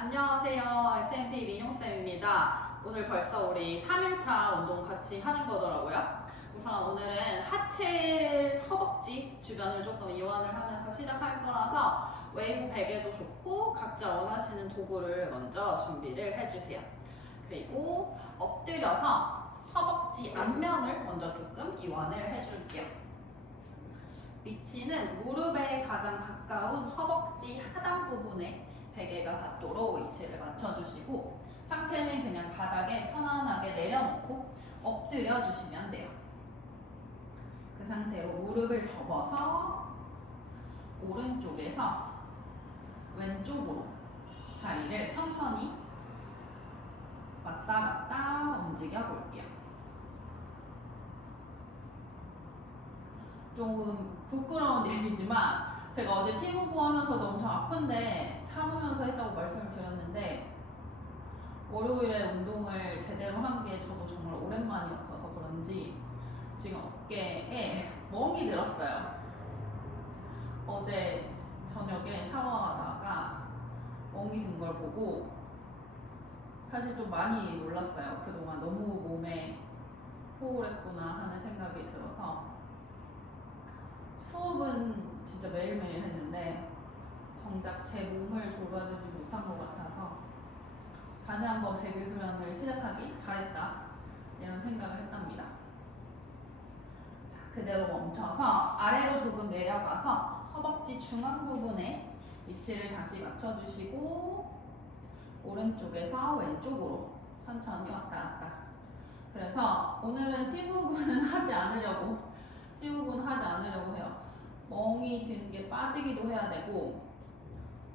안녕하세요. SMP 민용쌤입니다. 오늘 벌써 우리 3일차 운동 같이 하는 거더라고요. 우선 오늘은 하체, 허벅지 주변을 조금 이완을 하면서 시작할 거라서 웨이브 베개도 좋고 각자 원하시는 도구를 먼저 준비를 해주세요. 그리고 엎드려서 허벅지 앞면을 먼저 조금 이완을 해줄게요. 위치는 무릎에 가장 가까운 허벅지 하단 부분에 베개가 닿도록 위치를 맞춰주시고 상체는 그냥 바닥에 편안하게 내려놓고 엎드려 주시면 돼요. 그 상태로 무릎을 접어서 오른쪽에서 왼쪽으로 다리를 천천히 왔다 갔다 움직여 볼게요. 조금 부끄러운 얘기지만 제가 어제 팀오브 하면서도 엄청 아픈데 참으면서 했다고 말씀을 드렸는데 월요일에 운동을 제대로 한 게 저도 정말 오랜만이었어서 그런지 지금 어깨에 멍이 들었어요. 어제 저녁에 샤워하다가 멍이 든 걸 보고 사실 좀 많이 놀랐어요. 그동안 너무 몸에 소홀했구나 하는 생각이 들어서 수업은 진짜 매일매일 했는데 정작 제 몸을 돌봐주지 못한 것 같아서 다시 한번 100일 수련을 시작하기 잘했다 이런 생각을 했답니다. 자, 그대로 멈춰서 아래로 조금 내려가서 허벅지 중앙 부분에 위치를 다시 맞춰주시고 오른쪽에서 왼쪽으로 천천히 왔다 갔다. 그래서 오늘은 팀부분은 하지 않으려고 해요. 멍이 드는 게 빠지기도 해야 되고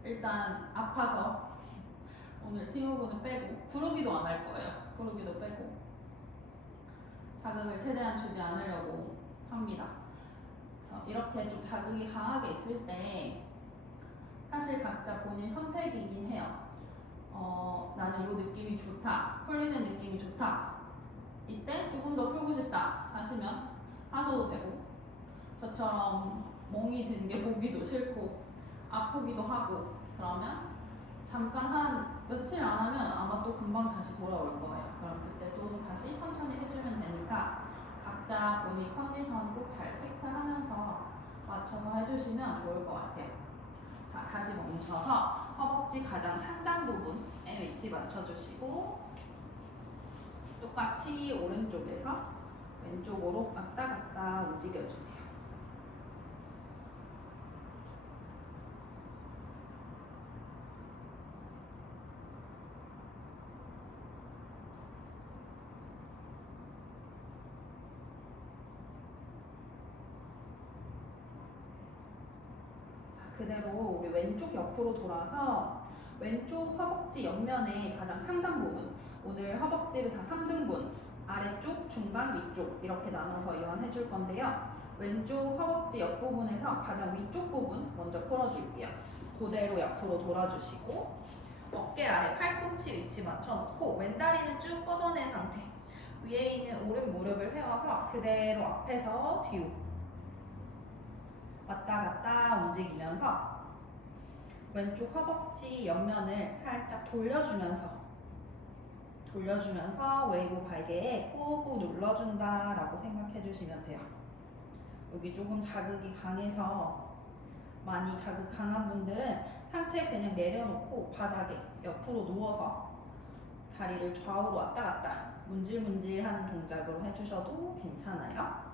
일단 아파서 오늘 팀오브는 빼고 구르기도 안 할 거예요. 구르기도 빼고 자극을 최대한 주지 않으려고 합니다. 그래서 이렇게 좀 자극이 강하게 있을 때 사실 각자 본인 선택이긴 해요. 나는 이 느낌이 좋다, 풀리는 느낌이 좋다, 이때 조금 더 풀고 싶다 하시면 하셔도 되고 저처럼 멍이 든 게 보기도 싫고 아프기도 하고 그러면 잠깐 한 며칠 안 하면 아마 또 금방 다시 돌아올 거예요. 그럼 그때 또 다시 천천히 해주면 되니까 각자 본인 컨디션 꼭 잘 체크하면서 맞춰서 해주시면 좋을 것 같아요. 자, 다시 멈춰서 허벅지 가장 상단 부분에 위치 맞춰주시고 똑같이 오른쪽에서 왼쪽으로 왔다 갔다 움직여주세요. 그대로 우리 왼쪽 옆으로 돌아서 왼쪽 허벅지 옆면에 가장 상단 부분, 오늘 허벅지를 다 3등분, 아래쪽, 중간, 위쪽 이렇게 나눠서 이완해 줄 건데요. 왼쪽 허벅지 옆부분에서 가장 위쪽 부분 먼저 풀어줄게요. 그대로 옆으로 돌아주시고 어깨 아래 팔꿈치 위치 맞춰놓고 왼다리는 쭉 뻗어낸 상태, 위에 있는 오른 무릎을 세워서 그대로 앞에서 뒤로 왔다 갔다 움직이면서 왼쪽 허벅지 옆면을 살짝 돌려주면서 웨이브 발개에 꾹꾹 눌러준다라고 생각해 주시면 돼요. 여기 조금 자극이 강해서 많이 자극 강한 분들은 상체 그냥 내려놓고 바닥에 옆으로 누워서 다리를 좌우로 왔다 갔다 문질문질하는 동작으로 해주셔도 괜찮아요.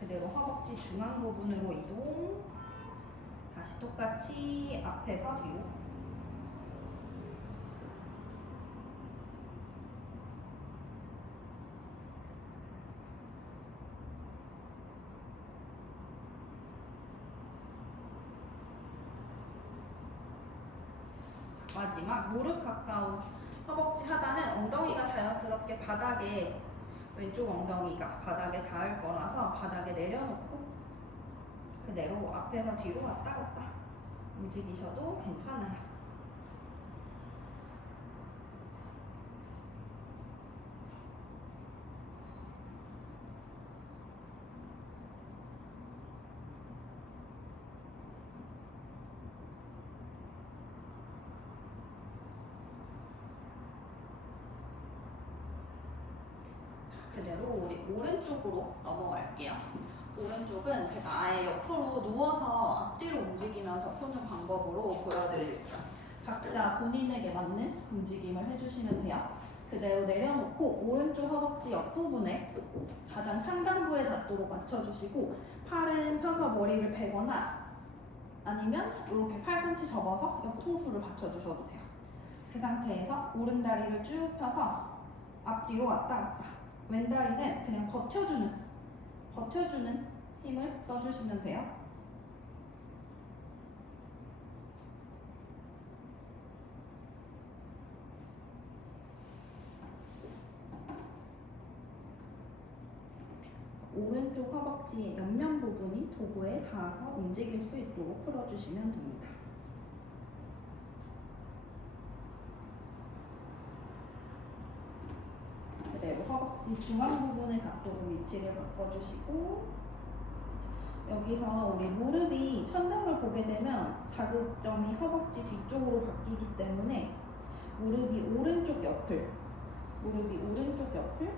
그대로 허벅지 중앙 부분으로 이동. 다시 똑같이 앞에서 뒤로. 마지막 무릎 가까운 허벅지 하단은 엉덩이가 자연스럽게 바닥에, 왼쪽 엉덩이가 바닥에 닿을 거라서 바닥에 내려놓고 그대로 앞에서 뒤로 왔다 갔다 움직이셔도 괜찮아요. 그대로 우리 오른쪽으로 넘어갈게요. 오른쪽은 제가 아예 옆으로 누워서 앞뒤로 움직이면서 푸는 방법으로 보여드릴게요. 각자 본인에게 맞는 움직임을 해주시면 돼요. 그대로 내려놓고 오른쪽 허벅지 옆부분에 가장 상단부에 닿도록 맞춰주시고 팔은 펴서 머리를 베거나 아니면 이렇게 팔꿈치 접어서 옆통수를 받쳐주셔도 돼요. 그 상태에서 오른다리를 쭉 펴서 앞뒤로 왔다 갔다, 왼다리는 그냥 버텨주는 힘을 써주시면 돼요. 오른쪽 허벅지의 옆면 부분이 도구에 닿아서 움직일 수 있도록 풀어주시면 됩니다. 그대로 허벅지 중앙 부분에 닿도록 위치를 바꿔주시고, 여기서 우리 무릎이 천장을 보게 되면 자극점이 허벅지 뒤쪽으로 바뀌기 때문에 무릎이 오른쪽 옆을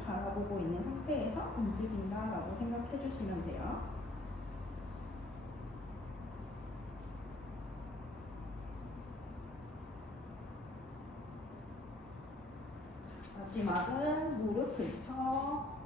바라보고 있는 상태에서 움직인다라고 생각해 주시면 돼요. 마지막은 무릎 근처.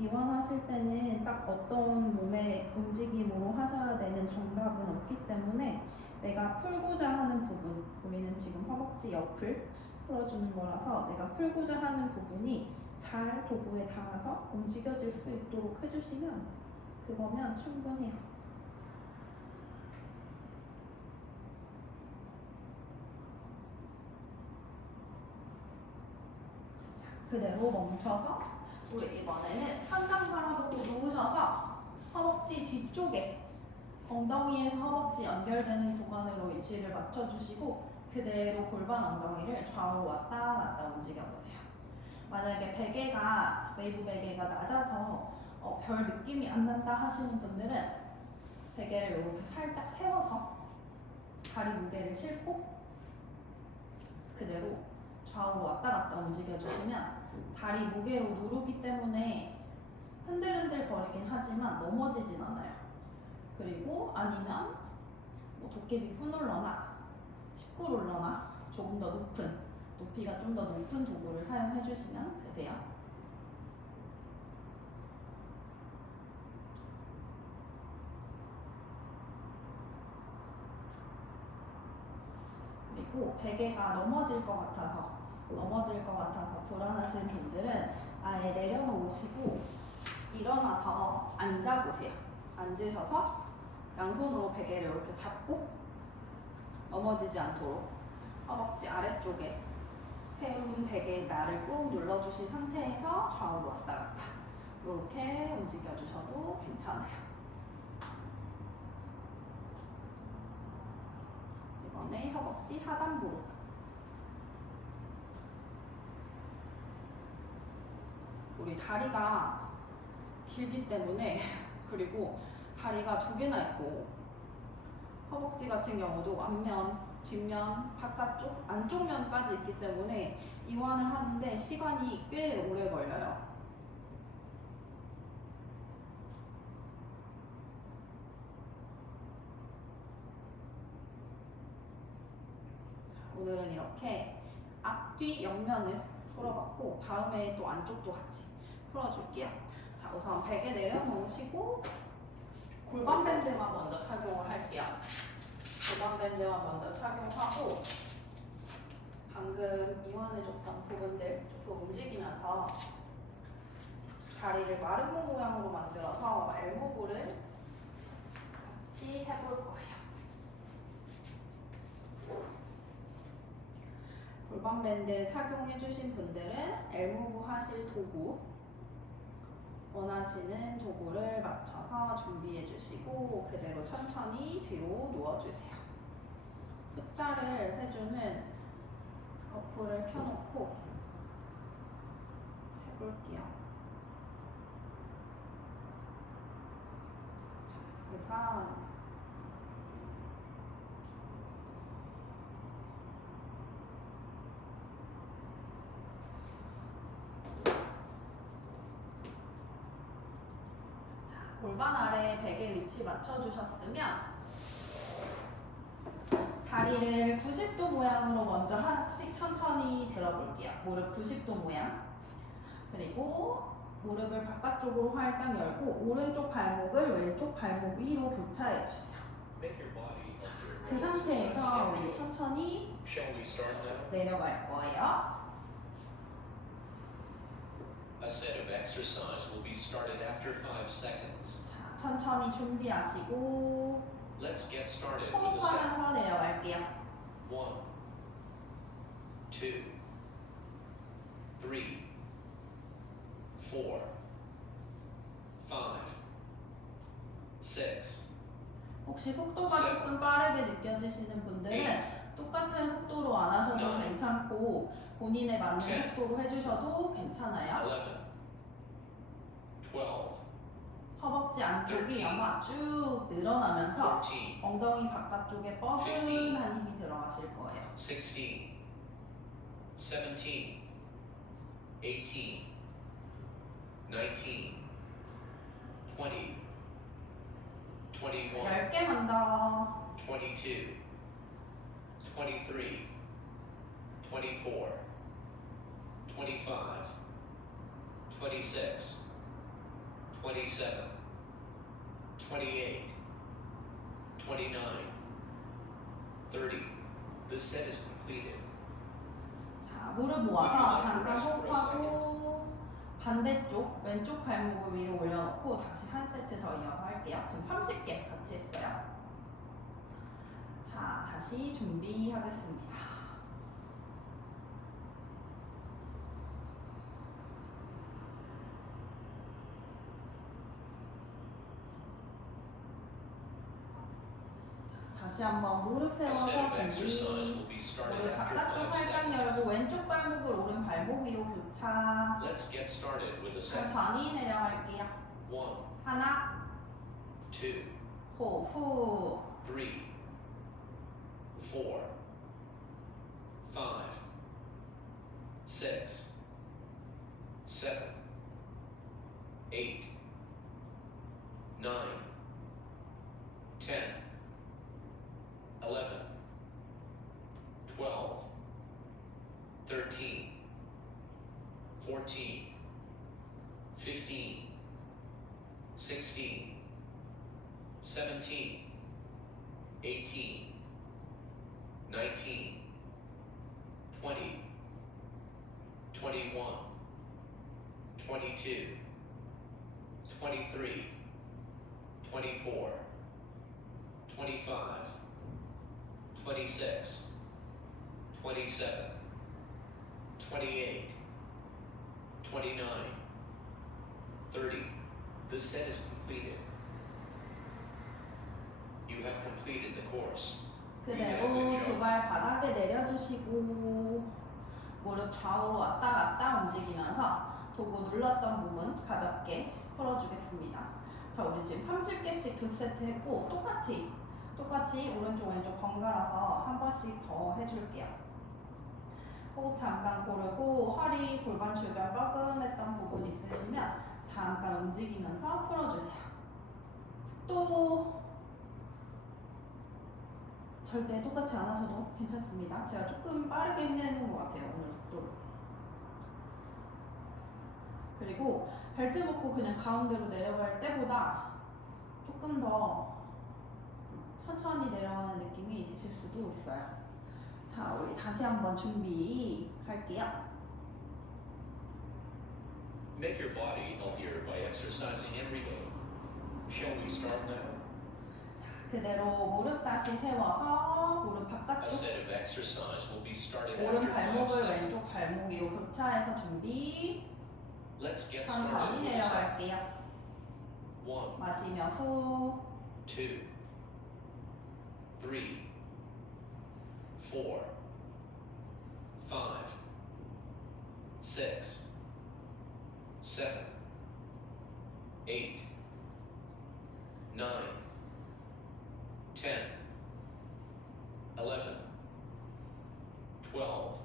이완하실 때는 딱 어떤 몸의 움직임으로 하셔야 되는 정답은 없기 때문에 내가 풀고자 하는 부분, 우리는 지금 허벅지 옆을 풀어주는 거라서 내가 풀고자 하는 부분이 잘 도구에 닿아서 움직여질 수 있도록 해주시면 그거면 충분해요. 자, 그대로 멈춰서 우리 이번에는 천장 바라보고 누우셔서 허벅지 뒤쪽에 엉덩이에서 허벅지 연결되는 구간으로 위치를 맞춰주시고 그대로 골반 엉덩이를 좌우 왔다 갔다 움직여보세요. 만약에 베개가 외부 베개가 낮아서 별 느낌이 안 난다 하시는 분들은 베개를 이렇게 살짝 세워서 다리 무게를 싣고 그대로 좌우로 왔다 갔다 움직여주시면 다리 무게로 누르기 때문에 흔들흔들 거리긴 하지만 넘어지진 않아요. 그리고 아니면 뭐 도깨비 푸놀러나 식구롤러나 조금 더 높이가 좀 더 높은 도구를 사용해 주시면 되세요. 그리고 베개가 넘어질 것 같아서 불안하신 분들은 아예 내려놓으시고 일어나서 앉아보세요. 앉으셔서 양손으로 베개를 이렇게 잡고 넘어지지 않도록 허벅지 아래쪽에 세운 베개의 날을 꾹 눌러주신 상태에서 좌우로 왔다 갔다 이렇게 움직여주셔도 괜찮아요. 이번에 허벅지 하단부. 우리 다리가 길기 때문에 그리고 다리가 두 개나 있고 허벅지 같은 경우도 앞면, 뒷면, 바깥쪽, 안쪽 면까지 있기 때문에 이완을 하는데 시간이 꽤 오래 걸려요. 오늘은 이렇게 앞뒤 옆면을 풀어봤고 다음에 또 안쪽도 같이 풀어줄게요. 자, 우선 베개 내려놓으시고 골반 밴드만 먼저 착용을 할게요. 골반 밴드만 먼저 착용하고 방금 이완해줬던 부분들 조금 움직이면서 다리를 마름모 모양으로 만들어서 엘보부를 같이 해볼 거예요. 골반 밴드 착용해주신 분들은 엘무브 하실 도구 원하시는 도구를 맞춰서 준비해주시고 그대로 천천히 뒤로 누워주세요. 숫자를 세주는 어플을 켜놓고 해볼게요. 자, 우선 골반 아래 베개 위치 맞춰주셨으면 다리를 90도 모양으로 먼저 하나씩 천천히 들어볼게요. 무릎 90도 모양. 그리고 무릎을 바깥쪽으로 활짝 열고 오른쪽 발목을 왼쪽 발목 위로 교차해 주세요. 그 상태에서 우리 천천히 내려갈 거예요. A set of exercise will be started after 5 seconds. 자, 천천히 준비하시고 Let's get started with the set. 호흡하면서 내려갈게요. 1, 2, 3, 4, 5, 6. 혹시 속도가 조금 빠르게 느껴지시는 분들은 똑같은 속도로 안 하셔도 괜찮고 본인에 맞는 속도로 해주셔도 괜찮아요. 11, 12, 허벅지 안쪽이 아마 쭉 늘어나면서 14, 엉덩이 바깥쪽에 뻐근한 힘이 들어가실 거예요. 16, 17, 18, 19, 20, 21, 10개만 더. 22, 23, 24, 25, 26, 27, 28, 29, 30. The set is completed. 자, 무릎 모아서 잠깐 호흡하고 반대쪽 왼쪽 발목을 위로 올려놓고 다시 한 세트 더 이어서 할게요. 지금 30개 같이 했어요. 자, 다시 준비하겠습니다. 다시 한번 무릎 A set 세워서 of exercise 준비. will be started 무릎 after 바깥쪽 5 활짝 열고 seconds. 왼쪽 발목을 오른 발목 위로 교차. Let's get started with the set. 천천히 내려갈게요. 1, 하나, 2, 호흡 후. 3, 4, 5, 6, 7, 8, 9, 10, 11, 12, 13, 14, 15, 16, 17, 18, 19, 20, 21, 22, 23, 24, 25, 26, 27, 28, 29, 30. The set is completed. You have completed the course. 그대로 두 발 바닥에 내려주시고 무릎 좌우로 왔다 갔다 움직이면서 도구 눌렀던 부분 가볍게 풀어주겠습니다. 자, 우리 지금 30개씩 두 세트 했고 똑같이 오른쪽 왼쪽 번갈아서 한 번씩 더 해줄게요. 호흡 잠깐 고르고 허리 골반 주변 뻐근했던 부분 있으시면 잠깐 움직이면서 풀어주세요. 또 절대 똑같이 안 하셔도 괜찮습니다. 제가 조금 빠르게 해놓은 것 같아요, 오늘 속도를. 그리고 벨트 묶고 그냥 가운데로 내려갈 때보다 조금 더 천천히 내려가는 느낌이 드실 수도 있어요. 자, 우리 다시 한번 준비할게요. Make your body healthier by exercising every day. Shall we start now? 그대로 무릎 다시 세워서 무릎 A 바깥쪽 set of exercise will be started after 오른 5 발목을 왼쪽 seconds. 발목 위로 교차해서 준비. Let's get 천천히 started with the set. 내려갈게요. 1, 마시며 후. 2, 3, 4, 5, 6, 7, 8, 9, 10, 11, 12,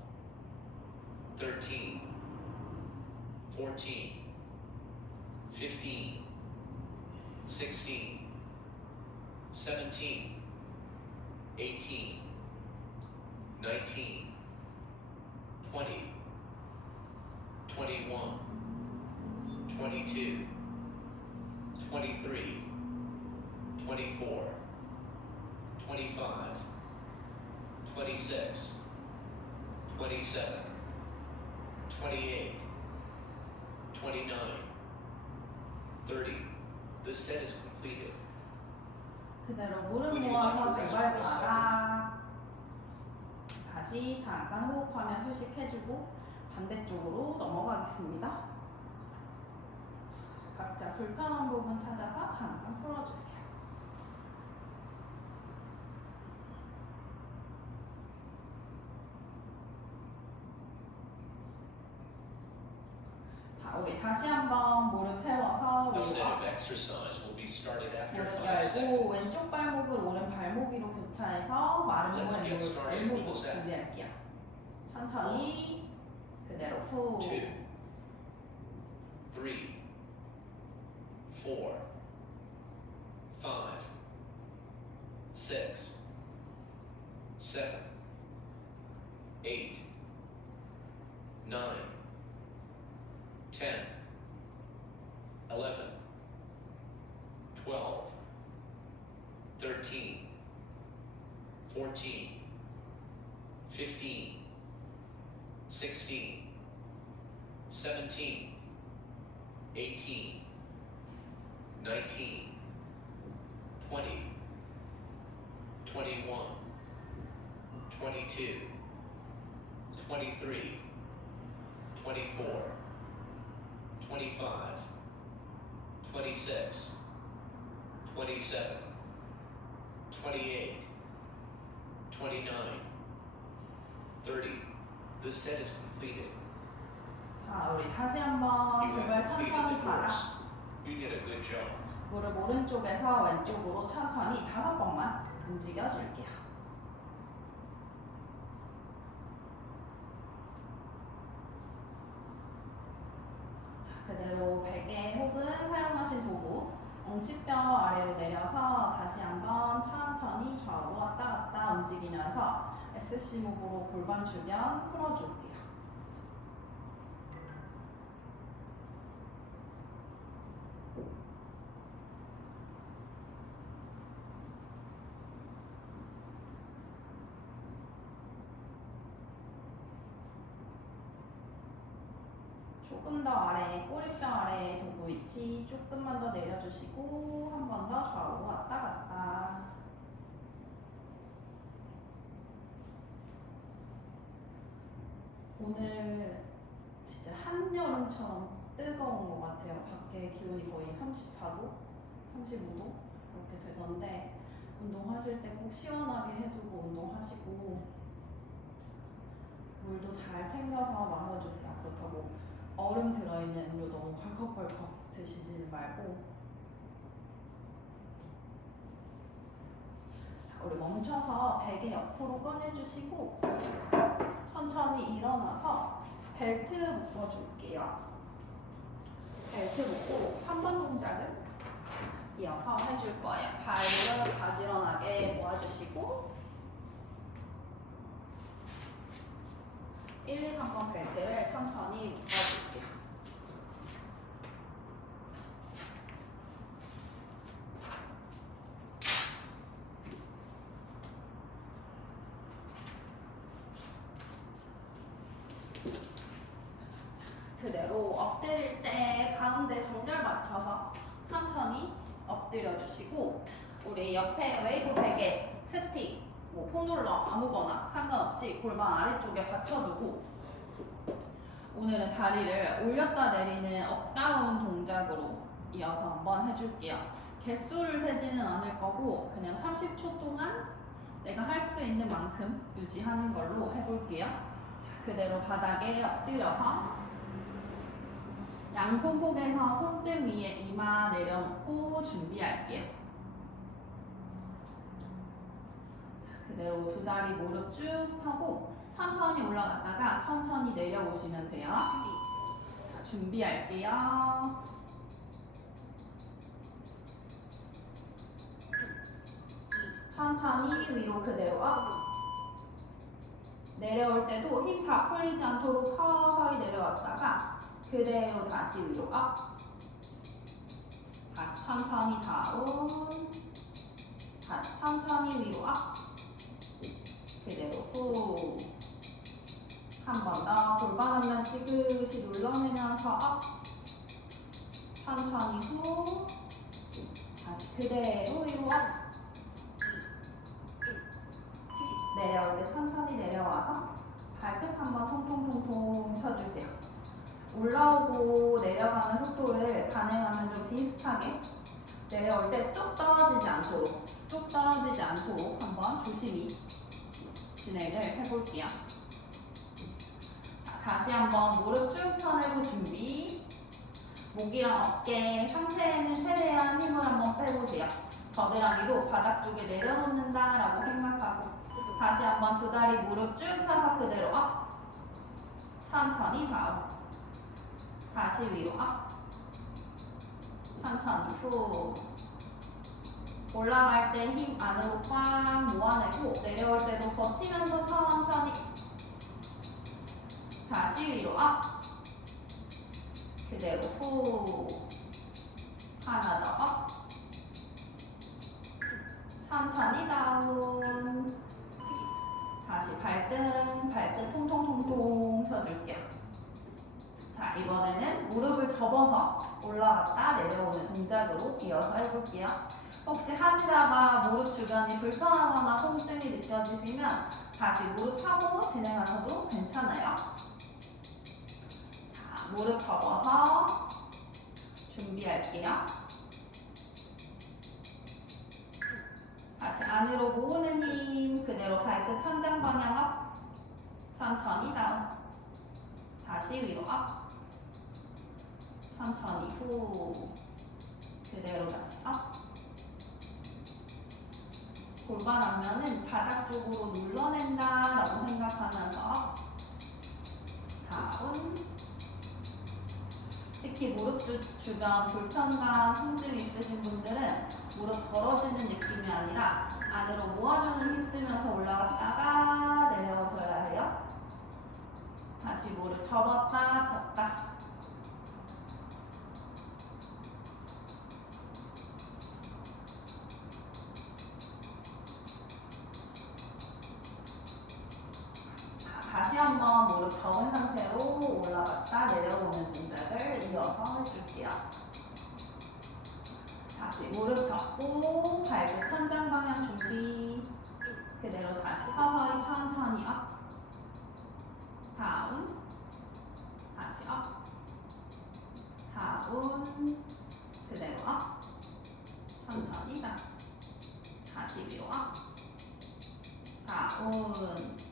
13, 14, 15, 16, 17, 18, 19, 20, 21, 22, 23, 24, 25, 26, 27, 28, 29, 30. This set is completed. 그대로 무릎 모아서 두발 바라. 다시 잠깐 호흡하며 휴식해주고 반대쪽으로 넘어가겠습니다. 각자 불편한 부분 찾아서 잠깐 풀어주세요. 자, 우리 다시 한번 무릎 세워서 The set 위로 of exercise will be started after 무릎 5 열고 seconds. 왼쪽 발목을 오른 발목 위로 교차해서 마른 Let's 몸에 get 무릎 started 엘보고 with the set. 준비할게요. 천천히 그대로 후 2, 3, 4, 5, 6, 7, 8, 9, 10, 11, 12, 13, 14, 15, 16, 17, 18, 19, 20, 21, 22, 23, 24, 25, 26, 27, 28, 29, 30. This set is completed. 자, 우리 다시 한번 You 두 발 have completed 천천히 the 바라. course. You did a good job. 무릎 오른쪽에서 왼쪽으로 천천히 5번만 움직여줄게요. 자, 그대로 베개 혹은 사용하신 도구, 엉치뼈 아래로 내려서 다시 한번 천천히 좌우로 왔다 갔다 움직이면서 SC 무브로 골반 주변 풀어줄게요. 조금 더 아래, 꼬리뼈 아래 도구 위치 조금만 더 내려주시고 한 번 더 좌우로 왔다 갔다. 오늘 진짜 한여름처럼 뜨거운 것 같아요. 밖에 기온이 거의 34도, 35도 그렇게 되던데 운동하실 때 꼭 시원하게 해두고 운동하시고 물도 잘 챙겨서 마셔주세요. 그렇다고 얼음 들어있는 음료 너무 벌컥벌컥 드시지 말고. 자, 우리 멈춰서 베개 옆으로 꺼내주시고 천천히 일어나서 벨트 묶어줄게요. 벨트 묶고 3번 동작은 이어서 해줄 거예요. 발을 가지런하게 모아주시고 1, 2, 3번 벨트를 천천히 묶어줄게요. 그대로 엎드릴 때 가운데 정렬 맞춰서 천천히 엎드려 주시고 우리 옆에 웨이브 베개, 스틱, 뭐 폰홀러 아무거나 상관없이 골반 아래쪽에 받쳐두고 오늘은 다리를 올렸다 내리는 업다운 동작으로 이어서 한번 해줄게요. 개수를 세지는 않을 거고 그냥 30초 동안 내가 할 수 있는 만큼 유지하는 걸로 해볼게요. 자, 그대로 바닥에 엎드려서 양손목에서 손등 위에 이마 내려놓고 준비할게요. 자, 그대로 두 다리 무릎 쭉 펴고 천천히 올라갔다가 천천히 내려오시면 돼요. 자, 준비할게요. 천천히 위로 그대로 업. 내려올 때도 힘 다 풀리지 않도록 서서히 내려왔다가 그대로 다시 위로 업. 다시 천천히 다운. 다시 천천히 위로 업. 그대로 후. 한 번 더 골반 앞면 지그시 눌러내면서 업. 천천히 후. 다시 그대로 위로 업. 내려올 때 천천히 내려와서 발끝 한번 통통통통 쳐주세요. 올라오고 내려가는 속도를 가능하면 좀 비슷하게 내려올 때 뚝 떨어지지 않도록 한번 조심히 진행을 해볼게요. 자, 다시 한번 무릎 쭉 펴내고 준비. 목이랑 어깨, 상체에는 최대한 힘을 한번 빼보세요. 겨드랑이도 바닥 쪽에 내려놓는다라고 생각하고 다시 한번 두 다리 무릎 쭉 펴서 그대로 업. 천천히 다운. 다시 위로 업. 천천히 후. 올라갈 때 힘 안으로 꽉 모아내고 내려올 때도 버티면서 천천히. 다시 위로 업. 그대로 후. 하나 더 업. 천천히 다운. 다시 발끝 통통통통 쳐줄게요. 자, 이번에는 무릎을 접어서 올라갔다 내려오는 동작으로 이어서 해볼게요. 혹시 하시다가 무릎 주변이 불편하거나 통증이 느껴지시면 다시 무릎 펴고 진행하셔도 괜찮아요. 자, 무릎 접어서 준비할게요. 다시 안으로 모으는 힘 그대로 발끝 천장 방향 업. 천천히 다운. 다시 위로 업. 천천히 후. 그대로 다시 업. 골반 앞면은 바닥 쪽으로 눌러낸다라고 생각하면서 업. 다운. 특히 무릎 주변 불편감, 통증이 있으신 분들은 무릎 벌어지는 느낌이 아니라 안으로 모아주는 힘 쓰면서 올라갔다가 내려줘야 해요. 다시 무릎 접었다 폈다. 자, 다시 한번 무릎 접은 상태로 올라갔다 내려오는 동작을 이어서 해줄게요. 다시 무릎 접고 발끝 천장 방향 준비. 그대로 다시 서서히 천천히 업. 다운. 다시 업. 다운. 그대로 업. 천천히 다운. 다시 위로 업. 다운.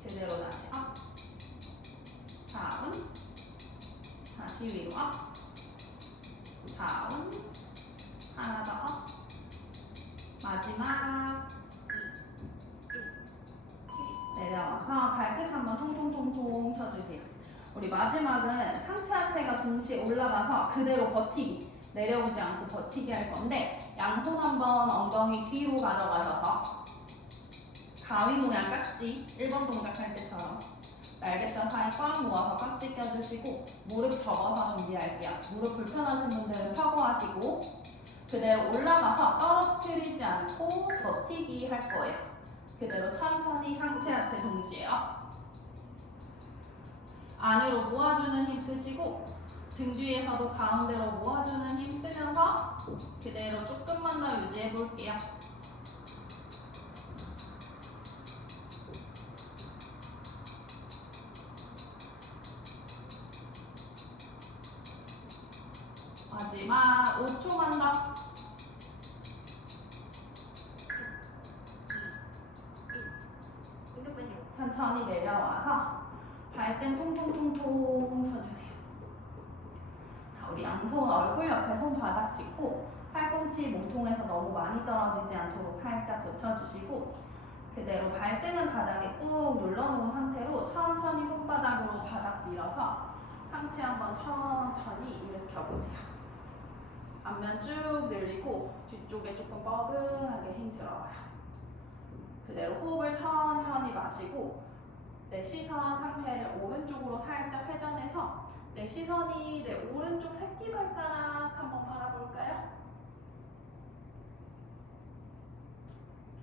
그대로 다시 업. 다운. 다시 위로 업. 다운. 하나 더 업. 마지막. 내려와서 발끝 한번 통통통통 쳐주세요. 우리 마지막은 상체 하체가 동시에 올라가서 그대로 버티기. 내려오지 않고 버티기 할 건데 양손 한번 엉덩이 뒤로 가져가셔서 가위 모양 깍지 1번 동작 할 때처럼 날개뼈 사이 꽉 모아서 깍지 껴주시고 무릎 접어서 준비할게요. 무릎 불편하신 분들은 펴고하시고 그대로 올라가서 떨어뜨리지 않고 버티기 할 거예요. 그대로 천천히 상체 하체 동시에 업. 안으로 모아주는 힘 쓰시고 등 뒤에서도 가운데로 모아주는 힘 쓰면서 그대로 조금만 더 유지해 볼게요. 마지막 5초만 더. 천천히 내려와서 발등 통통통통 쳐주세요. 자, 우리 양손 얼굴 옆에 손바닥 짚고 팔꿈치 몸통에서 너무 많이 떨어지지 않도록 살짝 붙여주시고 그대로 발등은 바닥에 꾹 눌러놓은 상태로 천천히 손바닥으로 바닥 밀어서 상체 한번 천천히 일으켜보세요. 앞면 쭉 늘리고 뒤쪽에 조금 뻐근하게 힘 들어와요. 그대로 호흡을 천천히 마시고 내 시선 상체를 오른쪽으로 살짝 회전해서 내 시선이 내 오른쪽 새끼발가락 한번 바라볼까요?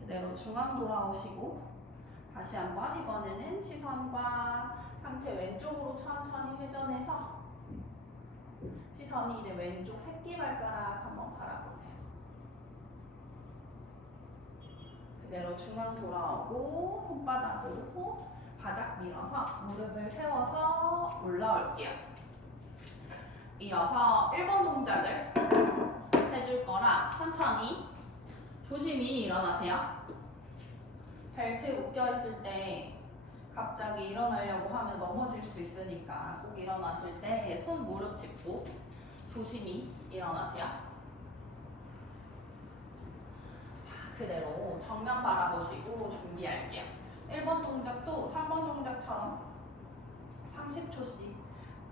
그대로 중앙 돌아오시고 다시 한번 이번에는 시선과 상체 왼쪽으로 천천히 회전해서 시선이 내 왼쪽 새끼발가락 한번 바라보세요. 그대로 중앙 돌아오고 손바닥으로 바닥 밀어서 무릎을 세워서 올라올게요. 이어서 1번 동작을 해줄 거라 천천히 조심히 일어나세요. 벨트 묶여있을 때 갑자기 일어나려고 하면 넘어질 수 있으니까 꼭 일어나실 때 손 무릎 짚고 조심히 일어나세요. 자, 그대로 정면 바라보시고 준비할게요. 1번 동작도 3번 동작처럼 30초씩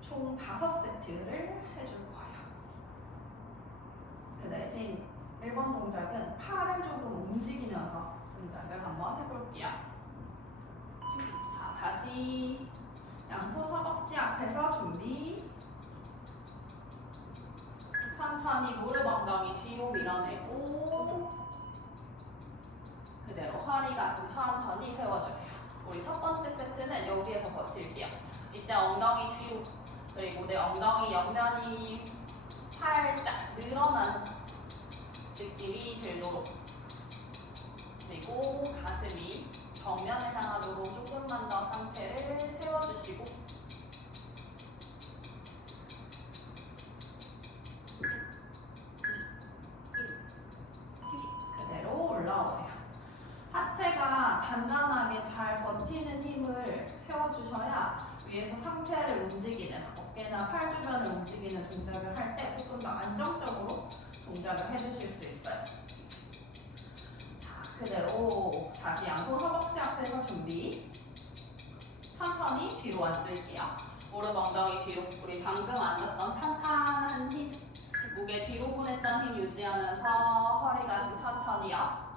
총 5세트를 해줄 거예요. 그 대신 1번 동작은 팔을 조금 움직이면서 동작을 한번 해볼게요. 자, 다시 양손 허벅지 앞에서 준비. 천천히 무릎 엉덩이 뒤로 밀어내고 그대로 허리 가슴 천천히 세워주세요. 우리 첫 번째 세트는 여기에서 버틸게요. 이때 엉덩이 뒤로 그리고 내 엉덩이 옆면이 살짝 늘어나는 느낌이 들도록 그리고 가슴이 정면을 향하도록 조금만 더 상체를 세워주시고 그대로 올라오세요. 하체가 단단하게 잘 버티는 힘을 세워주셔야 위에서 상체를 움직이는 어깨나 팔 주변을 움직이는 동작을 할 때 조금 더 안정적으로 동작을 해주실 수 있어요. 자, 그대로 다시 양손 허벅지 앞에서 준비. 천천히 뒤로 앉을게요. 무릎 엉덩이 뒤로 우리 방금 앉았던 탄탄한 힘 무게 뒤로 보냈던 힘 유지하면서 허리 가슴 천천히 업.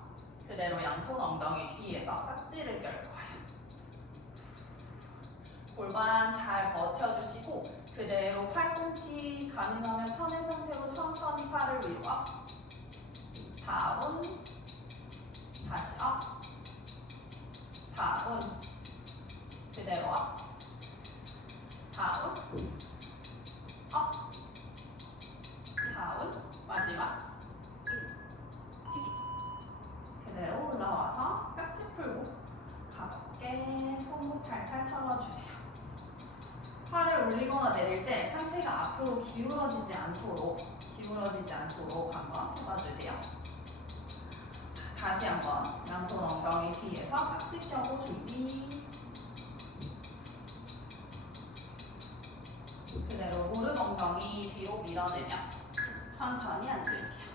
그대로 양손 엉덩이 뒤에서 깍지를 껴올 거예요. 골반 잘 버텨주시고 그대로 팔꿈치 가능하면 펴낸 상태로 천천히 팔을 위로 업. 다운. 다시 업. 다운. 그대로 업. 다운. 업. 다운. 마지막. 그대로 올라와서 깍지 풀고 가볍게 손목 탈탈 털어주세요. 팔을 올리거나 내릴 때 상체가 앞으로 기울어지지 않도록 한번 해봐주세요. 다시 한번 양손 엉덩이 뒤에서 깍지 껴고 준비. 그대로 무릎 엉덩이 뒤로 밀어내며 천천히 앉을게요.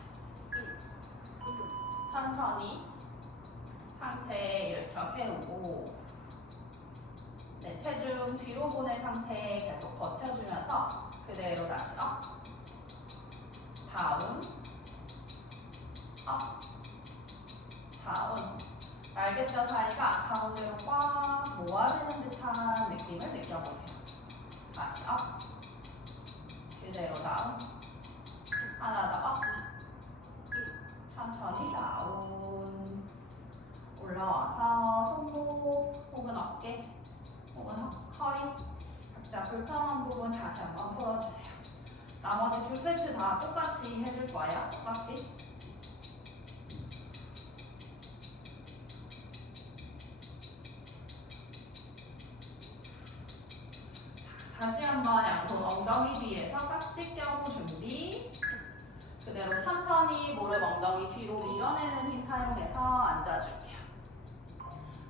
천천히 상체 일으켜 세우고 네, 체중 뒤로 보낸 상태 계속 버텨주면서 그대로 다시 업, 다운, 업, 다운. 날개뼈 사이가 가운데로 꽉 모아지는 듯한 느낌을 느껴보세요. 다시 업, 그대로 다운, 하나 더 업, 천천히 다운. 올라와서 손목 혹은 어깨 혹은 허리 각자 불편한 부분 다시 한번 풀어주세요. 나머지 두 세트 다 똑같이 해줄 거예요. 똑같이. 다시 한번 양손 엉덩이 뒤에서 깍지 껴고 준비. 그대로 천천히 무릎 엉덩이 뒤로 밀어내는 힘 사용해서 앉아줄게요.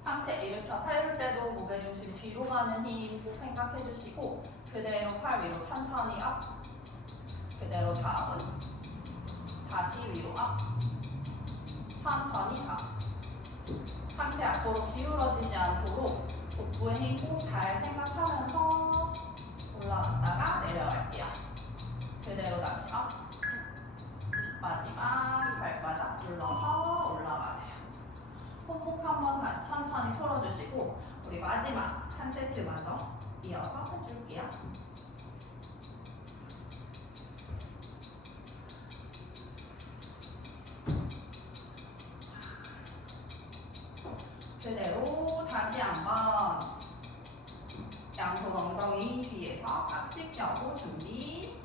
상체 일으켜 세울 때도 무게중심 뒤로 가는 힘 꼭 생각해 주시고 그대로 팔 위로 천천히 업, 그대로 다운, 다시 위로 업, 천천히 다운. 상체 앞으로 기울어지지 않도록 복부의 힘 꼭 잘 생각하면서 올라갔다가 내려갈게요. 그대로 다시 업, 마지막 발바닥 눌러서 올라가세요. 손목 한번 다시 천천히 풀어주시고 우리 마지막 한 세트만 더 이어서 해줄게요. 그대로 다시 한번 양손 엉덩이 뒤에서 깍지 껴고 준비.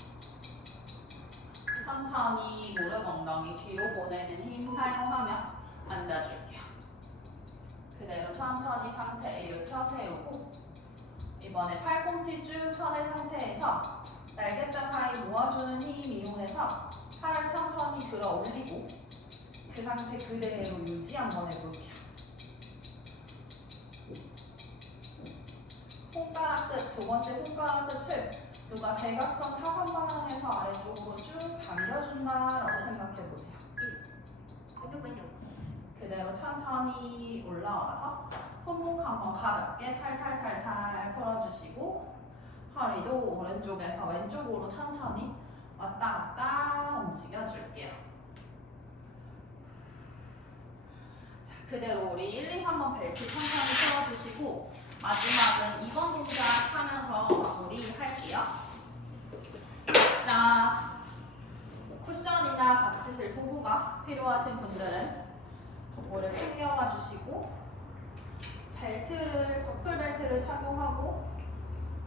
천천히 무릎 엉덩이 뒤로 보내는 힘 사용하며 앉아줄게요. 그대로 천천히 상체 일으켜 세우고 이번에 팔꿈치 쭉 펴낸 상태에서 날개뼈 사이 모아주는 힘 이용해서 팔을 천천히 들어 올리고 그 상태 그대로 유지 한번 해볼게요. 손가락 끝, 두 번째 손가락 끝을 누가 대각선 타선 방향에서 아래쪽으로 쭉 당겨준다라고 생각해보세요. 운동 완료. 그대로 천천히 올라와서 손목 한번 가볍게 탈탈탈탈 풀어주시고 허리도 오른쪽에서 왼쪽으로 천천히 왔다 갔다 움직여줄게요. 자, 그대로 우리 1, 2, 3번 벨트 천천히 풀어주시고 마지막은 2번 동작 하면서 마무리 할게요. 자, 쿠션이나 받치실 도구가 필요하신 분들은 도구를 챙겨와 주시고 버클벨트를 착용하고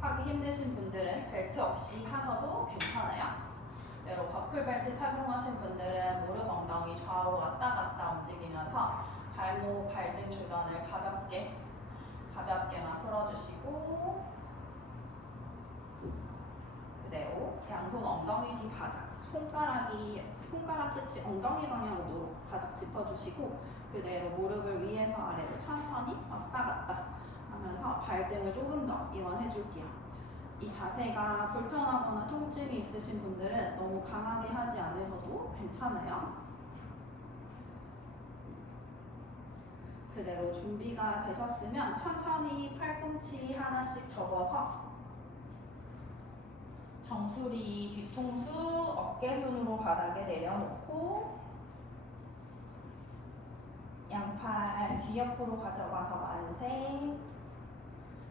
하기 힘드신 분들은 벨트 없이 하셔도 괜찮아요. 그대로 버클벨트 착용하신 분들은 무릎 엉덩이 좌우로 왔다 갔다 움직이면서 발목, 발등 주변을 가볍게만 풀어주시고 그대로 양손 엉덩이 뒤 바닥 손가락 끝이 엉덩이 방향으로 바닥 짚어주시고 그대로 무릎을 위에서 아래로 천천히 왔다 갔다 하면서 발등을 조금 더 이완해줄게요. 이 자세가 불편하거나 통증이 있으신 분들은 너무 강하게 하지 않으셔도 괜찮아요. 그대로 준비가 되셨으면 천천히 팔꿈치 하나씩 접어서 정수리 뒤통수 어깨순으로 바닥에 내려놓고 양팔 귀 옆으로 가져가서 만세.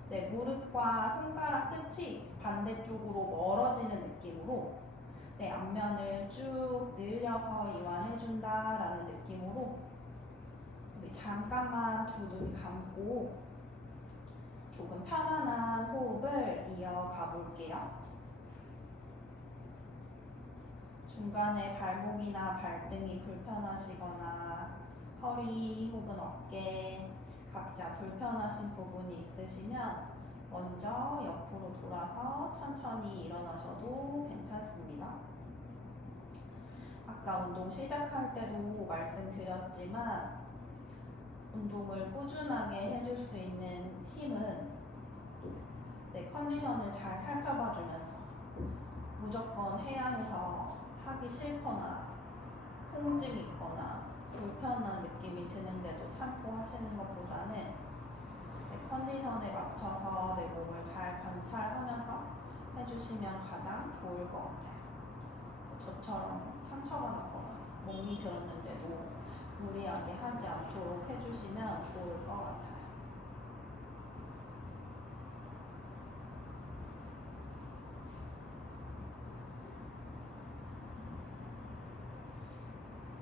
네, 무릎과 손가락 끝이 반대쪽으로 멀어지는 느낌으로 네, 앞면을 쭉 늘려서 이완해준다라는 느낌으로 우리 잠깐만 두 눈 감고 조금 편안한 호흡을 이어가 볼게요. 중간에 발목이나 발등이 불편하시거나 허리 혹은 어깨 각자 불편하신 부분이 있으시면 먼저 옆으로 돌아서 천천히 일어나셔도 괜찮습니다. 아까 운동 시작할 때도 말씀드렸지만 운동을 꾸준하게 해줄 수 있는 힘은 내 컨디션을 잘 살펴봐 주면서 무조건 해야 해서 하기 싫거나 통증이 있거나 불편한 느낌이 드는데도 참고 하시는 것보다는 내 컨디션에 맞춰서 내 몸을 잘 관찰하면서 해주시면 가장 좋을 것 같아요. 저처럼 상처가 났거나 몸이 들었는데도 무리하게 하지 않도록 해주시면 좋을 것 같아요.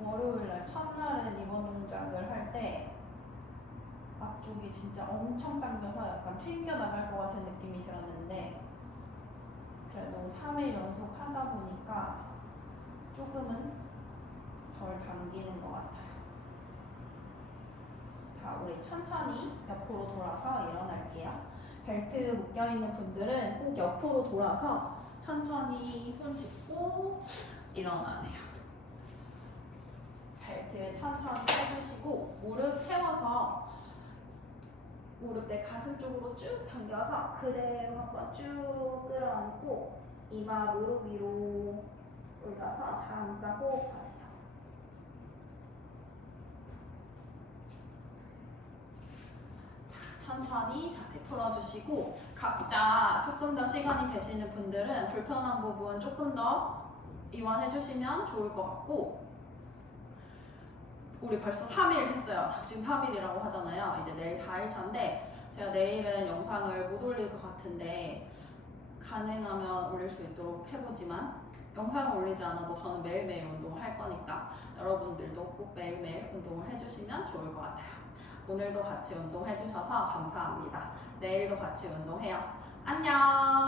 월요일날 첫날은 이번 동작을 할 때 앞쪽이 진짜 엄청 당겨서 약간 튕겨 나갈 것 같은 느낌이 들었는데 그래도 3일 연속 하다 보니까 조금은 덜 당기는 것 같아요. 자, 우리 천천히 옆으로 돌아서 일어날게요. 벨트 묶여있는 분들은 꼭 옆으로 돌아서 천천히 손 짚고 일어나세요. 벨트 천천히 펴주시고 무릎 세워서 무릎대 가슴 쪽으로 쭉 당겨서 그대로 한번 쭉 끌어안고 이마 무릎 위로 올려서 잠깐 호흡하세요. 자, 천천히 자세 풀어주시고 각자 조금 더 시간이 되시는 분들은 불편한 부분 조금 더 이완해주시면 좋을 것 같고 우리 벌써 3일 했어요. 작심 3일이라고 하잖아요. 이제 내일 4일차인데 제가 내일은 영상을 못 올릴 것 같은데 가능하면 올릴 수 있도록 해보지만 영상을 올리지 않아도 저는 매일매일 운동을 할 거니까 여러분들도 꼭 매일매일 운동을 해주시면 좋을 것 같아요. 오늘도 같이 운동해주셔서 감사합니다. 내일도 같이 운동해요. 안녕!